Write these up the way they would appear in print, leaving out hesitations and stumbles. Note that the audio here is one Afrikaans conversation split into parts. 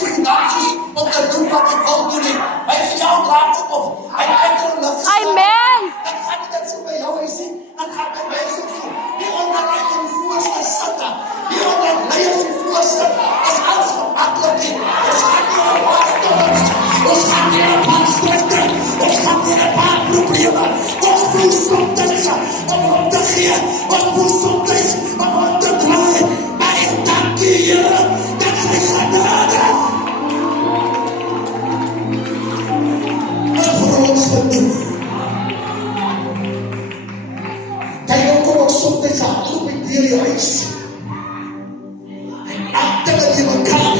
die finansies om te doen wat ek wil doen nie. My geld raak op of my kinderen lig is Amen. Dan gaan ek dit so by jou huis sien, dan gaan my mense so, die onder ek in voorste sitte, die onder leiers in voorste, is alles gemakkelijk nie. Ons gaan nie een paar storms, ons gaan nie een paar storte, ons gaan nie een paar probleme, ons voel somtijds om te gee, ons voel somtijds om te draai, maar ek dank die Heere, dat sy genade vir ons gedoen. Kijk, kom ook somtijds aan, loop ek deur die huis. Hy maak dinge die mekaar,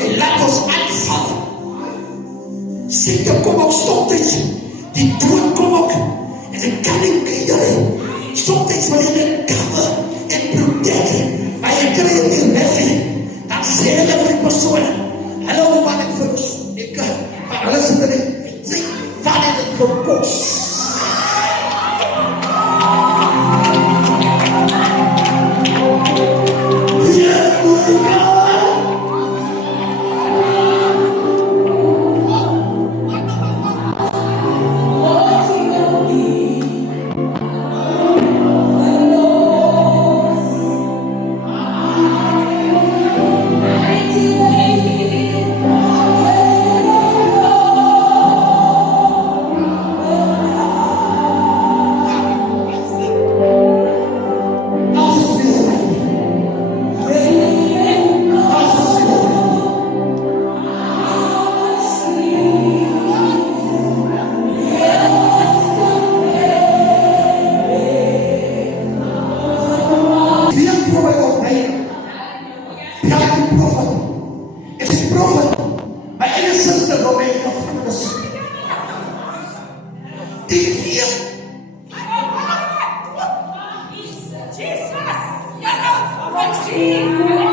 hy laat ons aanval. Siekte kom ook somtijds, die dood kom ook, en ek kan nie kry. Somtijds wil jy net cover en protect, maar jy kry het nie weg nie. Dan sê hulle vir die persoon, hallo, wat ek vir ons, ek kan, maar hulle sê vir die, sê, wat het het verpos? Jesus!